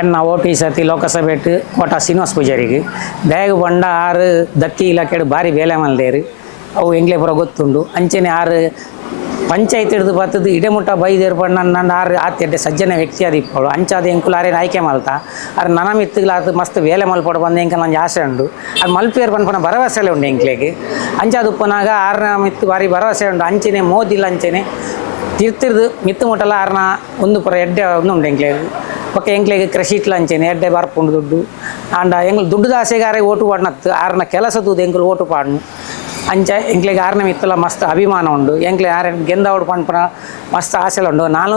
ಎನ್ನ ಓಟು ಈ ಸತಿ ಲೋಕಸಭೆಟ್ ಕೋಟ ಶ್ರೀನಿವಾಸ ಪೂಜಾರಿಗೆ. ದಯಗು ಬಂಡ ಆರು ದತ್ತಿ ಇಲಾಖೆ ಭಾರಿ ಬೇಲೆ ಮಲ್ದೇರು ಅವು ಎಂಗ್ಲೇ ಪುರ ಗೊತ್ತುಂಡು. ಅಂಚನೆ ಆರು ಪಂಚಾಯತ್ ಹಿಡಿದು ಬರ್ತದ್ದು ಇಡೆಮುಟ್ಟ ಬೈದೇರು ಪಂಡ ನನ್ನ ಆರು ಆತ್ಯಡ್ಡೆ ಸಜ್ಜನ ವ್ಯಕ್ತಿ ಅದು ಇಪ್ಪಳು. ಅಂಚಾದ ಎಂಕುಲ ಆರೇನು ಆಯ್ಕೆ ಮಲ್ತಾ. ಅದು ನನ ಮಿತ್ತುಗಳು ಅದು ಮಸ್ತ್ ಬೇಲೆ ಮಲ್ಪಡು ಬಂದ ಎಂಕ ನಂಗೆ ಆಸೆ ಉಂಡು. ಅದು ಮಲ್ಪೇರು ಪನ್ಪನ ಭರವಸೆಲೆ ಉಂಡು ಎಂಕ್ಲೆಗೆ ಅಂಚಾದ ಉಪ್ಪನಾಗ ಆರನ ಮಿತ್ತು ಭಾರಿ ಭರವಸೆ ಉಂಡು. ಅಂಚನೆ ಮೋದಿಲ್ಲ ಅಂಚನೆ ತಿರ್ತಿರ್ದು ಮಿತ್ತು ಮುಟ್ಟಲ್ಲ ಆರನ ಒಂದು ಪುರ ಎಡ್ಡೆ ಒಂದು ಉಂಡು ಎಂಕ್ಲೆಗೆ ಪಕ್ಕ ಎಂಕ್ಲೆಗೆ ಕೃಷಿ ಇಟ್ಲ ಅಂಚೆನೆ, ಎಡ್ಡೆ ಬರ್ಪುಂಡು ದುಡ್ಡು. ಆಂಡ ಎಂಗ್ಲು ದುಡ್ಡು ದಾಸೆಗಾರೆ ಓಟು ಪಾಡ್ನತ್ತು, ಆರ್ನ ಕೆಲಸ ಎಂಗ್ಲು ಎಂಕ್ಲು ಓಟು ಪಾಡ್ನು. ಅಂಚ ಎಂಕ್ಲೆಗೆ ಆರ್ನ ಮಿತ್ತಲ ಮಸ್ತ್ ಅಭಿಮಾನ ಉಂಡು. ಎಂಕ್ಲೆ ಆರ ಗೆಂದವಡು ಪನ್ಪುನ ಮಸ್ತ್ ಆಸೆಲ ಉಂಡು. ನಾನು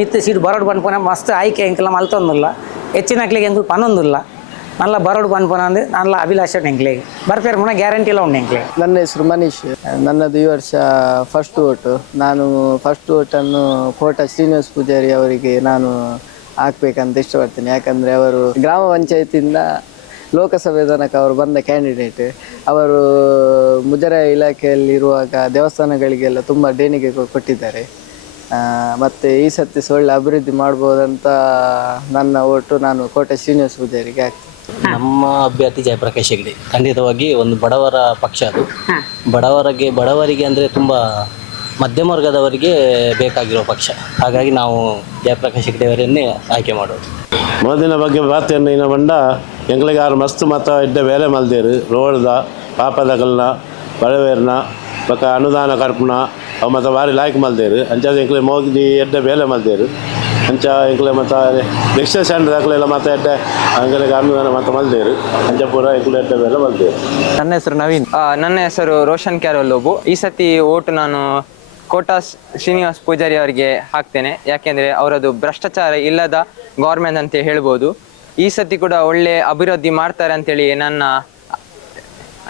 ಮಿತ್ತ ಸೀಟ್ ಬರೋಡು ಪನ್ಪುನ ಮಸ್ತ್ ಆಯ್ಕೆ ಎಂಕ್ಲ ಮಲ್ತೊಂದಿಲ್ಲ. ಹೆಚ್ಚಿನ ಅಕ್ಲಿಗೆ ಎಂಕ್ಲು ಪನೊಂದಿಲ್ಲ. ಪನ್ಪುನ ಅಂದ್ರೆ ನಲ್ಲ ಅಭಿಲಾಷೆ ಉಂಡು ಎಂಕ್ಲೆಗೆ. ಬರ್ಪೇರು ಮುನ ಗ್ಯಾರಂಟಿ ಎಲ್ಲ ಉಂಡು ಎಂಕ್ಲೆಗೆ. ನನ್ನ ಹೆಸರು ಮನೀಶ್. ನನ್ನದು ಈ ವರ್ಷ ಫಸ್ಟ್ ಓಟು ನಾನು ಫಸ್ಟ್ ಓಟನ್ನು ಕೋಟ ಶ್ರೀನಿವಾಸ್ ಪೂಜಾರಿ ಅವರಿಗೆ ನಾನು ಹಾಕ್ಬೇಕಂತ ಇಷ್ಟಪಡ್ತೀನಿ. ಯಾಕಂದರೆ ಅವರು ಗ್ರಾಮ ಪಂಚಾಯತಿಯಿಂದ ಲೋಕಸಭೆ ತನಕ ಅವರು ಬಂದ ಕ್ಯಾಂಡಿಡೇಟ್ ಅವರು ಮುಜರಾಯಿ ಇಲಾಖೆಯಲ್ಲಿರುವಾಗ ದೇವಸ್ಥಾನಗಳಿಗೆಲ್ಲ ತುಂಬ ದೇಣಿಗೆ ಕೊಟ್ಟಿದ್ದಾರೆ. ಮತ್ತು ಮತ್ತೆ ಈ ಸತಿ ಸೊಳ್ಳೆ ಒಳ್ಳೆ ಅಭಿವೃದ್ಧಿ ಮಾಡ್ಬೋದಂತ ನನ್ನ ಒಟ್ಟು ನಾನು ಕೋಟೆ ಶ್ರೀನಿವಾಸ ಪೂಜಾರಿಗೆ ಹಾಕ್ತೀನಿ ನಮ್ಮ ಅಭ್ಯರ್ಥಿ ಜಯಪ್ರಕಾಶ್ ಹೆಗ್ಡೆ. ಖಂಡಿತವಾಗಿ ಒಂದು ಬಡವರ ಪಕ್ಷ ಅದು. ಬಡವರಿಗೆ ಬಡವರಿಗೆ ಅಂದರೆ ತುಂಬ ಮಧ್ಯಮ ವರ್ಗದವರಿಗೆ ಬೇಕಾಗಿರೋ ಪಕ್ಷ. ಹಾಗಾಗಿ ನಾವು ಜಯಪ್ರಕಾಶ್ ಹೆಗ್ಡೆ ಅವರನ್ನೇ ಆಯ್ಕೆ ಮಾಡೋದು. ಮೋದಿನ ಬಗ್ಗೆ ಮಾತೇನು ಇನ್ನು ಬಂಡ ಎಂಗ್ಳಿಗೆ ಆರು ಮಸ್ತ್ ಮತ ಇಡ್ಡೆ ಬೇಲೆ ಮಲ್ದೇರು ರೋಡ್ದ ಪಾಪದಗಲ್ನ ಬಡವೇರ್ನ ಬೊಕ್ಕ ಅನುದಾನ ಕರ್ಪುನ ಅವು ಮತ್ತು ಭಾರಿ ಲಾಯ್ಕ್ ಮಲ್ದೇರು. ಅಂಚಾದ ಎಂಕ್ಲೆ ಮೋದಿ ಎಡ್ಡೆ ಬೇಲೆ ಮಲ್ದೇರು. ಅಂಚ ಎಂಕ್ಲೆ ಮತ್ತು ನೆಕ್ಸ್ಟ್ ಸ್ಟ್ಯಾಂಡರ್ಡ್ ಹಾಕ್ಲೆಲ್ಲ ಮತ್ತೆ ಎಡ್ಡೆ ಅಂಗಲಿಗೆ ಅನುದಾನ ಮತ್ತು ಮಲ್ದೇರು. ಅಂಚ ಪೂರ ಎಂಕ್ಲೆ ಎಡ್ಡೆ ಬೇಲೆ ಮಲ್ದೇರು. ನನ್ನ ಹೆಸರು ನವೀನ್. ಆ, ನನ್ನ ಹೆಸರು ರೋಷನ್ ಕ್ಯಾರೋಲೋಬು ಈ ಸತಿ ಓಟ್ ನಾನು ಕೋಟಾ ಶ್ರೀನಿವಾಸ್ ಪೂಜಾರಿ ಅವರಿಗೆ ಹಾಕ್ತೇನೆ. ಯಾಕೆಂದ್ರೆ ಅವರದು ಭ್ರಷ್ಟಾಚಾರ ಇಲ್ಲದ ಗೌರ್ಮೆಂಟ್ ಅಂತ ಹೇಳ್ಬೋದು. ಈ ಸತಿ ಕೂಡ ಒಳ್ಳೆ ಅಭಿವೃದ್ಧಿ ಮಾಡ್ತಾರೆ ಅಂತೇಳಿ ನನ್ನ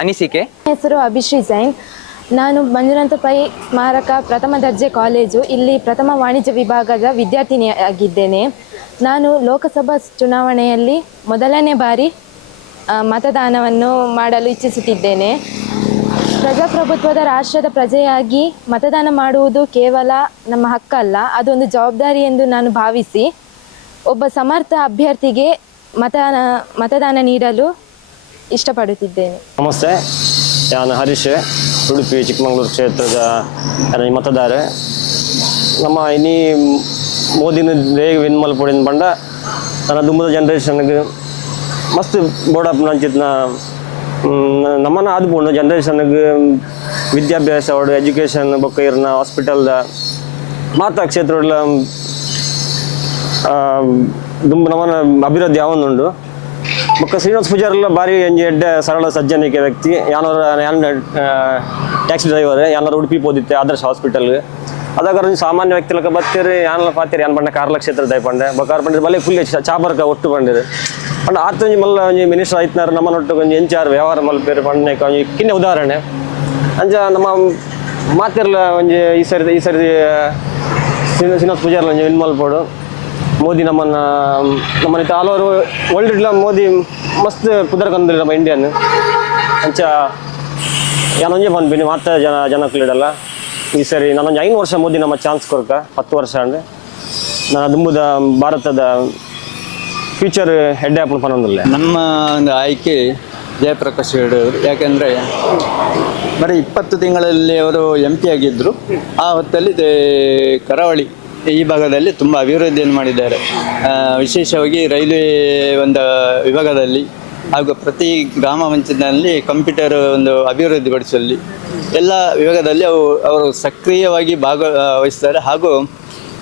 ಅನಿಸಿಕೆ. ಹೆಸರು ಅಭಿಶ್ರೀ ಜೈನ್. ನಾನು ಮಂಜುನಾಥ ಪೈ ಸ್ಮಾರಕ ಪ್ರಥಮ ದರ್ಜೆ ಕಾಲೇಜು. ಇಲ್ಲಿ ಪ್ರಥಮ ವಾಣಿಜ್ಯ ವಿಭಾಗದ ವಿದ್ಯಾರ್ಥಿನಿಯಾಗಿದ್ದೇನೆ. ನಾನು ಲೋಕಸಭಾ ಚುನಾವಣೆಯಲ್ಲಿ ಮೊದಲನೇ ಬಾರಿ ಮತದಾನವನ್ನು ಮಾಡಲು ಇಚ್ಛಿಸುತ್ತಿದ್ದೇನೆ. ಪ್ರಜಾಪ್ರಭುತ್ವದ ರಾಷ್ಟ್ರದ ಪ್ರಜೆಯಾಗಿ ಮತದಾನ ಮಾಡುವುದು ಕೇವಲ ನಮ್ಮ ಹಕ್ಕಲ್ಲ. ಅದೊಂದು ಜವಾಬ್ದಾರಿ ಎಂದು ನಾನು ಭಾವಿಸಿ ಒಬ್ಬ ಸಮರ್ಥ ಅಭ್ಯರ್ಥಿಗೆ ಮತದಾನ ಮತದಾನ ನೀಡಲು ಇಷ್ಟಪಡುತ್ತಿದ್ದೇನೆ. ನಮಸ್ತೆ. ನಾನು ಹರೀಶ್ ಉಡುಪಿ, ಚಿಕ್ಕಮಗಳೂರು ಕ್ಷೇತ್ರದ ಮತದಾರ ನಮ್ಮ ಇನಿ ಮೋದಿನ ಬೇಗ ವಿನ್ ಮಲ್ಪೊಡಿನ ಬಂಡ, ನನ್ನ ದುಂಬದ ಜನ್ರೇಷನ್ಗೆ ಮಸ್ತ್ ಬೋಡಪ್ ನಂಚಿತ್ನ ನಮ್ಮನ್ನ ಆದ್ಬೋದು ಜನ್ರೇಷನ್ಗೆ ವಿದ್ಯಾಭ್ಯಾಸ ಅವಡು ಎಜುಕೇಷನ್ ಬೊಕ್ಕ ಇರ್ನ ಹಾಸ್ಪಿಟಲ್ದ ಮಾತಾ ಕ್ಷೇತ್ರ ದುಂಬ ನಮ್ಮನ ಅಭಿವೃದ್ಧಿ ಯಾವೊಂದುಂಡು ಬೊಕ್ಕ ಶ್ರೀನಿವಾಸ ಪೂಜಾರೆಲ್ಲ ಬಾರಿ ಎಂಜಿ ಎಡ್ಡೆ ಸರಳ ಸಜ್ಜನಿಕೆ ವ್ಯಕ್ತಿ. ಯಾನವ್ರ ಯಾನ ಟ್ಯಾಕ್ಸಿ ಡ್ರೈವರ್ ಯಾನವ್ರ ಉಡುಪಿ ಪೋದಿತ್ತೆ, ಆದರ್ಶ ಹಾಸ್ಪಿಟಲ್ ಅದಾಗ ಸಾಮಾನ್ಯ ವ್ಯಕ್ತಿಲಕ ಬತ್ತೀರಿ ಯಾನಲ ಪಾತೀರಿ, ಯಾನ್ ಬಣ್ಣ ಕಾರ್ಲ ಕ್ಷೇತ್ರ ದಯ ಪಂಡೆ ಬೊಕ್ಕ ಪಂಡ ಬಲೆ ಫುಲ್ ಚಾಬರ್ಕ ಒಟ್ಟು ಪಂಡಿರು ಒಂಜಿ ಮಲ್ಲ ಒಂಜಿ ಮಿನಿಸ್ಟರ್ ಆಯ್ತನಾರ ನಮ್ಮನೊಟ್ಟು ಒಂಜಿ ಎಂಚಾರು ವ್ಯವಹಾರ ಮಲ್ಪೇರು ಬೇರೆ ಒಂಜಿ ಕಿನ್ನೆ ಉದಾಹರಣೆ. ಅಂಚ ನಮ್ಮ ಮಾತಿರ್ಲ ಒಂಜಿ ಈ ಸರಿ ಈ ಸರಿ ಶ್ರೀನಿವಾಸ ಪೂಜಾರ್ಲ ಒಂಜಿ ವಿನ್ ಮಲ್ಪೋಡು. ಮೋದಿ ನಮ್ಮನ್ನ ನಮ್ಮನ್ನ ಹಲವಾರು ವರ್ಲ್ಡ್ ಇಡ್ಲ ಮೋದಿ ಮಸ್ತ್ ಕುದರ್ ಕಂದ್ರಿ ನಮ್ಮ ಇಂಡಿಯನ್ ಅಂಚ ಯಾನೊಂಜೆ ಬಂದ್ಬಿನಿ ಮಾತ ಜನ ಜನಕ್ಲಿಡಲ್ಲ ಈ ಸರಿ ನಾನೊಂದು ಐನು ವರ್ಷ ಮೋದಿ ನಮ್ಮ ಚಾನ್ಸ್ ಕೊರ್ಕ, ಹತ್ತು ವರ್ಷ ಅಂದ್ರೆ ನಾನು ದುಂಬುದ ಭಾರತದ ಫ್ಯೂಚರ್ ಹೆಡ್ ಆ್ಯಪ್ ಪನ್ನೊಂದಿಲ್ಲ ನಮ್ಮ ಒಂದು ಆಯ್ಕೆ ಜಯಪ್ರಕಾಶ್ ಹೇಳ ಯಾಕೆಂದರೆ ಬರೀ ಇಪ್ಪತ್ತು ತಿಂಗಳಲ್ಲಿ ಅವರು ಎಂ ಪಿ ಆಗಿದ್ದರು ಆ ಹೊತ್ತಲ್ಲಿ ಕರಾವಳಿ ಈ ಭಾಗದಲ್ಲಿ ತುಂಬ ಅಭಿವೃದ್ಧಿಯನ್ನು ಮಾಡಿದ್ದಾರೆ. ವಿಶೇಷವಾಗಿ ರೈಲ್ವೆ ಒಂದು ವಿಭಾಗದಲ್ಲಿ ಹಾಗೂ ಪ್ರತಿ ಗ್ರಾಮ ಪಂಚಾಯತ್ನಲ್ಲಿ ಕಂಪ್ಯೂಟರ್ ಒಂದು ಅಭಿವೃದ್ಧಿಪಡಿಸುವಲ್ಲಿ ಎಲ್ಲ ವಿಭಾಗದಲ್ಲಿ ಅವು ಅವರು ಸಕ್ರಿಯವಾಗಿ ಭಾಗವಹಿಸ್ತಾರೆ ಹಾಗೂ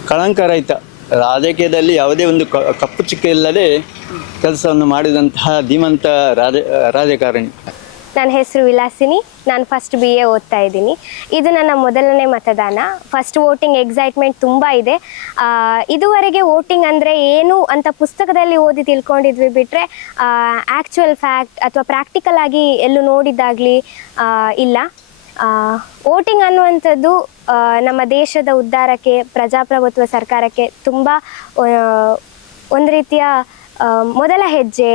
ಕಳಂಕರಹಿತ ರಾಜಕೀಯದಲ್ಲಿ ಯಾವುದೇ ಒಂದು ಕಪ್ಪು ಚಿಕ್ಕ ಇಲ್ಲದೆ ಕೆಲಸವನ್ನು ಮಾಡಿದಂತಹ ಧೀಮಂತ ರಾಜ, ರಾಜಕಾರಣಿ. ನನ್ನ ಹೆಸರು ವಿಲಾಸಿನಿ. ನಾನು ಫಸ್ಟ್ ಬಿ ಎ ಓದ್ತಾ ಇದ್ದೀನಿ. ಇದು ನನ್ನ ಮೊದಲನೇ ಮತದಾನ. ಫಸ್ಟ್ ವೋಟಿಂಗ್ ಎಕ್ಸೈಟ್ಮೆಂಟ್ ತುಂಬ ಇದೆ. ಇದುವರೆಗೆ ವೋಟಿಂಗ್ ಅಂದರೆ ಏನು ಅಂತ ಪುಸ್ತಕದಲ್ಲಿ ಓದಿ ತಿಳ್ಕೊಂಡಿದ್ವಿ ಬಿಟ್ಟರೆ ಆ್ಯಕ್ಚುಯಲ್ ಫ್ಯಾಕ್ಟ್ ಅಥವಾ ಪ್ರಾಕ್ಟಿಕಲ್ ಆಗಿ ಎಲ್ಲೂ ನೋಡಿದ್ದಾಗಲಿ ಇಲ್ಲ. ವೋಟಿಂಗ್ ಅನ್ನುವಂಥದ್ದು ನಮ್ಮ ದೇಶದ ಉದ್ಧಾರಕ್ಕೆ, ಪ್ರಜಾಪ್ರಭುತ್ವ ಸರ್ಕಾರಕ್ಕೆ ತುಂಬ ಒಂದು ರೀತಿಯ ಮೊದಲ ಹೆಜ್ಜೆ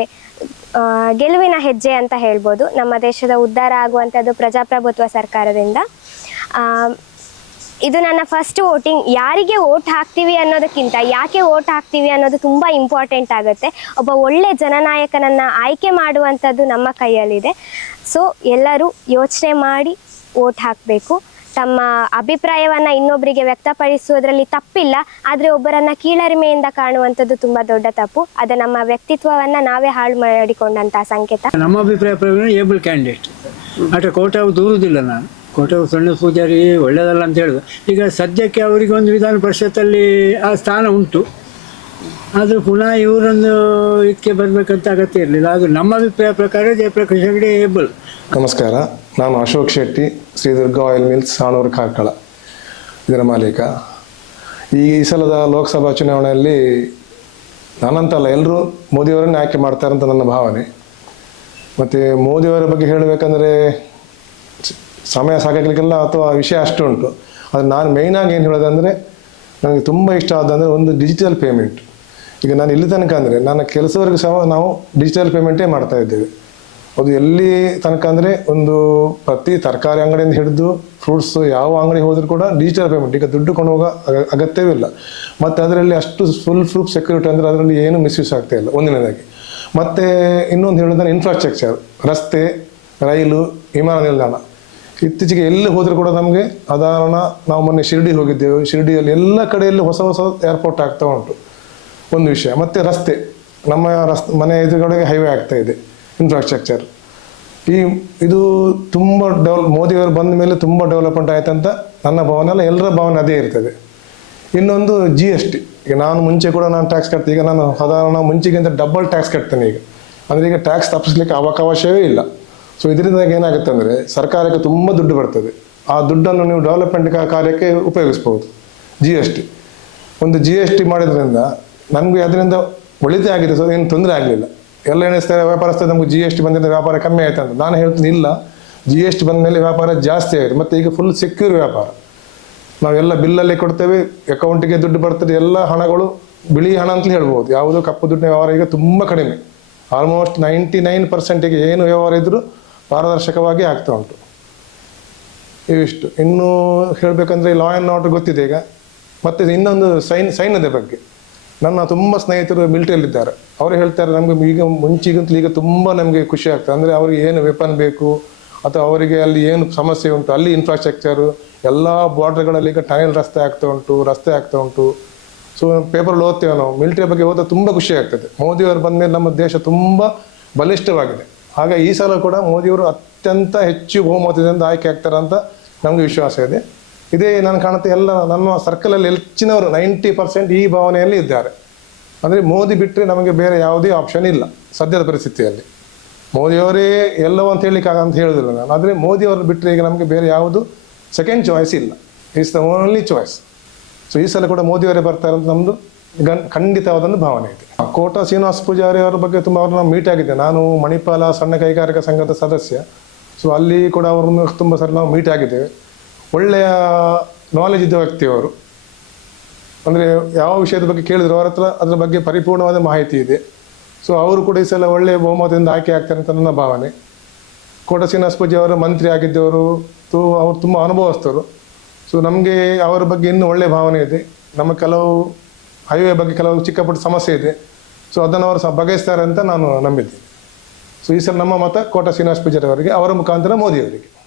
ಗೆಲುವಿನ ಹೆಜ್ಜೆ ಅಂತ ಹೇಳ್ಬೋದು. ನಮ್ಮ ದೇಶದ ಉದ್ಧಾರ ಆಗುವಂಥದ್ದು ಪ್ರಜಾಪ್ರಭುತ್ವ ಸರ್ಕಾರದಿಂದ. ಇದು ನನ್ನ ಫಸ್ಟ್ ವೋಟಿಂಗ್. ಯಾರಿಗೆ ವೋಟ್ ಹಾಕ್ತೀವಿ ಅನ್ನೋದಕ್ಕಿಂತ, ಯಾಕೆ ವೋಟ್ ಹಾಕ್ತೀವಿ ಅನ್ನೋದು ತುಂಬ ಇಂಪಾರ್ಟೆಂಟ್ ಆಗುತ್ತೆ. ಒಬ್ಬ ಒಳ್ಳೆ ಜನನಾಯಕನನ್ನು ಆಯ್ಕೆ ಮಾಡುವಂಥದ್ದು ನಮ್ಮ ಕೈಯಲ್ಲಿದೆ. ಸೊ ಎಲ್ಲರೂ ಯೋಚನೆ ಮಾಡಿ ವೋಟ್ ಹಾಕಬೇಕು. ತಮ್ಮ ಅಭಿಪ್ರಾಯವನ್ನು ಇನ್ನೊಬ್ಬರಿಗೆ ವ್ಯಕ್ತಪಡಿಸುವುದರಲ್ಲಿ ತಪ್ಪಿಲ್ಲ, ಆದರೆ ಒಬ್ಬರನ್ನ ಕೀಳರಿಮೆಯಿಂದ ಕಾಣುವಂಥದ್ದು ತುಂಬ ದೊಡ್ಡ ತಪ್ಪು. ಅದು ನಮ್ಮ ವ್ಯಕ್ತಿತ್ವವನ್ನು ನಾವೇ ಹಾಳು ಮಾಡಿಕೊಂಡಂತಹ ಸಂಕೇತ. ನಮ್ಮ ಅಭಿಪ್ರಾಯ ಪ್ರಕಾರ ಏಬಲ್ ಕ್ಯಾಂಡಿಡೇಟ್. ಆದರೆ ಕೋಟಾವು ದೂರುವುದಿಲ್ಲ ನಾನು. ಕೋಟಾವು ಸಣ್ಣ ಪೂಜಾರಿ ಒಳ್ಳೆಯದಲ್ಲ ಅಂತ ಹೇಳುದು. ಈಗ ಸದ್ಯಕ್ಕೆ ಅವರಿಗೆ ಒಂದು ವಿಧಾನ ಪರಿಷತ್ತಲ್ಲಿ ಆ ಸ್ಥಾನ ಉಂಟು. ಆದರೂ ಪುನಃ ಇವರೊಂದು ಇದಕ್ಕೆ ಬರಬೇಕಂತ ಅಗತ್ಯ ಇರಲಿಲ್ಲ. ಅದು ನಮ್ಮ ಅಭಿಪ್ರಾಯ ಪ್ರಕಾರ ಜಯಪ್ರಕಾಶ್ ಹೆಗಡೆ ಏಬಲ್. ನಮಸ್ಕಾರ. ನಾನು ಅಶೋಕ್ ಶೆಟ್ಟಿ ಶ್ರೀ ದುರ್ಗಾ ಆಯಿಲ್ ಮಿಲ್ಸ್, ಸಾಣೂರು, ಕಾರ್ಕಳ. ಇದರ ಮಾಲೀಕ. ಈ ಸಲದ ಲೋಕಸಭಾ ಚುನಾವಣೆಯಲ್ಲಿ ನಾನಂತಲ್ಲ ಎಲ್ಲರೂ ಮೋದಿಯವರನ್ನೇ ಆಯ್ಕೆ ಮಾಡ್ತಾರೆ ಅಂತ ನನ್ನ ಭಾವನೆ. ಮತ್ತು ಮೋದಿಯವರ ಬಗ್ಗೆ ಹೇಳಬೇಕಂದ್ರೆ, ಸಮಯ ಸಾಕಾಗಲಿಕ್ಕೆಲ್ಲ ಅಥವಾ ವಿಷಯ ಅಷ್ಟು ಉಂಟು. ಆದರೆ ನಾನು ಮೇಯ್ನಾಗಿ ಏನು ಹೇಳೋದಂದರೆ, ನನಗೆ ತುಂಬ ಇಷ್ಟ ಆದಂದರೆ ಒಂದು ಡಿಜಿಟಲ್ ಪೇಮೆಂಟ್ ಈಗ ನಾನು ಇಲ್ಲಿ ತನಕ ಅಂದರೆ, ನನ್ನ ಕೆಲಸವರೆಗೂ ಸಹ ನಾವು ಡಿಜಿಟಲ್ ಪೇಮೆಂಟೇ ಮಾಡ್ತಾ ಇದ್ದೇವೆ. ಅದು ಎಲ್ಲಿ ತನಕ ಅಂದರೆ ಒಂದು ಪ್ರತಿ ತರಕಾರಿ ಅಂಗಡಿಯಿಂದ ಹಿಡಿದು ಫ್ರೂಟ್ಸ್ ಯಾವ ಅಂಗಡಿ ಹೋದರೂ ಕೂಡ ಡಿಜಿಟಲ್ ಪೇಮೆಂಟ್ ಈಗ ದುಡ್ಡು ಕೊಂಡು ಹೋಗೋ ಅಗ- ಅಗತ್ಯವಿಲ್ಲ ಮತ್ತು ಅದರಲ್ಲಿ ಅಷ್ಟು ಫುಲ್ ಪ್ರೂಫ್ ಸೆಕ್ಯೂರಿಟಿ ಅಂದರೆ ಅದರಲ್ಲಿ ಏನು ಮಿಸ್ಯೂಸ್ ಆಗ್ತಾ ಇಲ್ಲ, ಒಂದನೇದಾಗಿ. ಮತ್ತು ಇನ್ನೊಂದು ಹೇಳೋದಂದ್ರೆ ಇನ್ಫ್ರಾಸ್ಟ್ರಕ್ಚರ್ ರಸ್ತೆ, ರೈಲು, ವಿಮಾನ ನಿಲ್ದಾಣ. ಇತ್ತೀಚೆಗೆ ಎಲ್ಲಿ ಹೋದರೂ ಕೂಡ ನಮಗೆ ಸಾಧಾರಣ ನಾವು ಮೊನ್ನೆ ಶಿರ್ಡಿ ಹೋಗಿದ್ದೆವು. ಶಿರ್ಡಿಯಲ್ಲಿ ಎಲ್ಲ ಕಡೆಯಲ್ಲಿ ಹೊಸ ಹೊಸ ಏರ್ಪೋರ್ಟ್ ಆಗ್ತಾ ಉಂಟು. ಒಂದು ವಿಷಯ. ಮತ್ತು ರಸ್ತೆ. ನಮ್ಮ ರಸ್ತೆ ಮನೆ ಎದುರುಗಡೆಗೆ ಹೈವೇ ಆಗ್ತಾ ಇದೆ. ಇನ್ಫ್ರಾಸ್ಟ್ರಕ್ಚರ್ ಈ ಇದು ತುಂಬ ಡೆವಲಪ್ ಮೋದಿಯವರು ಬಂದ ಮೇಲೆ ತುಂಬ ಡೆವಲಪ್ಮೆಂಟ್ ಆಯ್ತು ಅಂತ ನನ್ನ ಭಾವನೆ ಅಲ್ಲ, ಎಲ್ಲರ ಭಾವನೆ ಅದೇ ಇರ್ತದೆ. ಇನ್ನೊಂದು ಜಿ ಎಸ್ ಟಿ ಈಗ ನಾನು ಮುಂಚೆ ಕೂಡ ನಾನು ಟ್ಯಾಕ್ಸ್ ಕಟ್ತೀನಿ ಈಗ ನಾನು ಸಾಧಾರಣ ಮುಂಚೆಗಿಂತ ಡಬಲ್ ಟ್ಯಾಕ್ಸ್ ಕಟ್ತೇನೆ ಈಗ. ಅಂದರೆ ಈಗ ಟ್ಯಾಕ್ಸ್ ತಪ್ಪಿಸ್ಲಿಕ್ಕೆ ಅವಕಾಶವೇ ಇಲ್ಲ. ಸೊ ಇದರಿಂದ ಏನಾಗುತ್ತೆ ಅಂದರೆ ಸರ್ಕಾರಕ್ಕೆ ತುಂಬ ದುಡ್ಡು ಬರ್ತದೆ. ಆ ದುಡ್ಡನ್ನು ನೀವು ಡೆವಲಪ್ಮೆಂಟ್ ಕಾರ್ಯಕ್ಕೆ ಉಪಯೋಗಿಸ್ಬೋದು. ಜಿ ಎಸ್ ಟಿ ಒಂದು ಜಿ ಎಸ್ ಟಿ ಮಾಡಿದ್ರಿಂದ ನನಗೆ ಅದರಿಂದ ಒಳಿತೆ ಆಗಿದೆ ಸೊ ಏನು ತೊಂದರೆ ಆಗಲಿಲ್ಲ. ಎಲ್ಲ ಎಣಿಸ್ತಾರೆ, ವ್ಯಾಪಾರಸ್ಥರು ನಮಗೆ ಜಿ ಎಸ್ ಟಿ ಬಂದಿದ್ದ ವ್ಯಾಪಾರ ಕಮ್ಮಿ ಆಯ್ತು ಅಂತ. ನಾನು ಹೇಳ್ತೀನಿ, ಇಲ್ಲ. ಜಿ ಎಸ್ ಟಿ ಬಂದ ಮೇಲೆ ವ್ಯಾಪಾರ ಜಾಸ್ತಿ ಆಗಿದೆ. ಮತ್ತು ಈಗ ಫುಲ್ ಸೆಕ್ಯೂರ್ ವ್ಯಾಪಾರ. ನಾವೆಲ್ಲ ಬಿಲ್ಲಲ್ಲಿ ಕೊಡ್ತೇವೆ ಅಕೌಂಟಿಗೆ ದುಡ್ಡು ಬರ್ತದೆ, ಎಲ್ಲ ಹಣಗಳು ಬಿಳಿ ಹಣ ಅಂತ ಹೇಳ್ಬೋದು. ಯಾವುದು ಕಪ್ಪು ದುಡ್ಡಿನ ವ್ಯವಹಾರ ಈಗ ತುಂಬ ಕಡಿಮೆ. ಆಲ್ಮೋಸ್ಟ್ ನೈಂಟಿ ನೈನ್ ಪರ್ಸೆಂಟಿಗೆ ಏನು ವ್ಯವಹಾರ ಇದ್ದರೂ ಪಾರದರ್ಶಕವಾಗಿ ಆಗ್ತಾ ಉಂಟು. ಇವಿಷ್ಟು. ಇನ್ನು ಹೇಳಬೇಕಂದ್ರೆ ಲಾ ಆ್ಯಂಡ್ ಆರ್ಡರ್ ಗೊತ್ತಿದೆ ಈಗ. ಮತ್ತು ಇನ್ನೊಂದು ಸೈನ್ ಸೈನ್ಯದ ಬಗ್ಗೆ. ನನ್ನ ತುಂಬ ಸ್ನೇಹಿತರು ಮಿಲಿಟರಿಯಲ್ಲಿದ್ದಾರೆ. ಅವರು ಹೇಳ್ತಾರೆ, ನಮಗೆ ಈಗ ಮುಂಚೆಗಿಂತಲೂ ಈಗ ತುಂಬ ನಮಗೆ ಖುಷಿ ಆಗ್ತದೆ ಅಂದರೆ ಅವರಿಗೆ ಏನು ವೆಪನ್ ಬೇಕು, ಅಥವಾ ಅವರಿಗೆ ಅಲ್ಲಿ ಏನು ಸಮಸ್ಯೆ ಉಂಟು, ಅಲ್ಲಿ ಇನ್ಫ್ರಾಸ್ಟ್ರಕ್ಚರು ಎಲ್ಲ ಬಾರ್ಡರ್ಗಳಲ್ಲಿ ಈಗ ಟನಲ್ ರಸ್ತೆ ಆಗ್ತಾ ಉಂಟು, ರಸ್ತೆ ಆಗ್ತಾ ಉಂಟು. ಸೊ ಪೇಪರ್ಲ್ಲಿ ಓದ್ತೇವೆ ನಾವು. ಮಿಲಿಟರಿ ಬಗ್ಗೆ ಓದೋ ತುಂಬ ಖುಷಿ ಆಗ್ತದೆ. ಮೋದಿಯವರು ಬಂದ ಮೇಲೆ ನಮ್ಮ ದೇಶ ತುಂಬ ಬಲಿಷ್ಠವಾಗಿದೆ. ಹಾಗೆ ಈ ಸಲ ಕೂಡ ಮೋದಿಯವರು ಅತ್ಯಂತ ಹೆಚ್ಚು ಬಹುಮತದಿಂದ ಆಯ್ಕೆ ಆಗ್ತಾರೆ ಅಂತ ನಮಗೆ ವಿಶ್ವಾಸ ಇದೆ. ಇದೇ ನಾನು ಕಾಣುತ್ತೆ ಎಲ್ಲ ನಮ್ಮ ಸರ್ಕಲಲ್ಲಿ ಹೆಚ್ಚಿನವರು ನೈಂಟಿ ಪರ್ಸೆಂಟ್ ಈ ಭಾವನೆಯಲ್ಲಿ ಇದ್ದಾರೆ. ಅಂದರೆ ಮೋದಿ ಬಿಟ್ಟರೆ ನಮಗೆ ಬೇರೆ ಯಾವುದೇ ಆಪ್ಷನ್ ಇಲ್ಲ ಸದ್ಯದ ಪರಿಸ್ಥಿತಿಯಲ್ಲಿ. ಮೋದಿಯವರೇ ಎಲ್ಲವೂ ಅಂತ ಹೇಳಲಿಕ್ಕೆ ಆಗ ಅಂತ ಹೇಳಿದ್ರು ನಾನು. ಆದರೆ ಮೋದಿಯವರು ಬಿಟ್ಟರೆ ಈಗ ನಮಗೆ ಬೇರೆ ಯಾವುದು ಸೆಕೆಂಡ್ ಚಾಯ್ಸ್ ಇಲ್ಲ. Is the only choice so ಈ ಸಲ ಕೂಡ ಮೋದಿಯವರೇ ಬರ್ತಾರೆ ಅಂತ ನಮ್ಮದು ಗನ್, ಖಂಡಿತವಾದೊಂದು ಭಾವನೆ ಇದೆ. ಕೋಟ ಶ್ರೀನಿವಾಸ ಪೂಜಾರಿ ಅವರ ಬಗ್ಗೆ ತುಂಬ ಅವ್ರನ್ನ ಮೀಟ್ ಆಗಿದ್ದೆ ನಾನು ಮಣಿಪಾಲ ಸಣ್ಣ ಕೈಗಾರಿಕಾ ಸಂಘದ ಸದಸ್ಯ. ಸೊ ಅಲ್ಲಿ ಕೂಡ ಅವರನ್ನು ತುಂಬ ಸರಿ ನಾವು ಮೀಟ್ ಆಗಿದ್ದೇವೆ. ಒಳ್ಳೆಯ ನಾಲೆಜ್ ಇದ್ದ ವ್ಯಕ್ತಿ ಅವರು ಅಂದರೆ ಯಾವ ವಿಷಯದ ಬಗ್ಗೆ ಕೇಳಿದ್ರು ಅವರ ಹತ್ರ ಅದರ ಬಗ್ಗೆ ಪರಿಪೂರ್ಣವಾದ ಮಾಹಿತಿ ಇದೆ. ಸೊ ಅವರು ಕೂಡ ಈ ಸಲ ಒಳ್ಳೆಯ ಬಹುಮತದಿಂದ ಆಯ್ಕೆ ಆಗ್ತಾರೆ ಅಂತ ನನ್ನ ಭಾವನೆ. ಕೋಟ ಶ್ರೀನಿವಾಸ ಪೂಜೆ ಅವರು ಮಂತ್ರಿ ಆಗಿದ್ದವರು, ತು, ಅವರು ತುಂಬ ಅನುಭವಸ್ಥರು. ಸೊ ನಮಗೆ ಅವರ ಬಗ್ಗೆ ಇನ್ನೂ ಒಳ್ಳೆಯ ಭಾವನೆ ಇದೆ. ನಮ್ಮ ಕೆಲವು ಹೈವೇ ಬಗ್ಗೆ ಕೆಲವು ಚಿಕ್ಕ ಪುಟ್ಟ ಸಮಸ್ಯೆ ಇದೆ. ಸೊ ಅದನ್ನು ಅವರು ಸಹ ಬಗೆಹರಿಸ್ತಾರೆ ಅಂತ ನಾನು ನಂಬಿದ್ದೆ ಸೊ ಈ ಸಲ ನಮ್ಮ ಮತ ಕೋಟ ಶ್ರೀನಿವಾಸ ಪೂಜಾರಿ ಅವರ ಮುಖಾಂತರ ಮೋದಿಯವರಿಗೆ.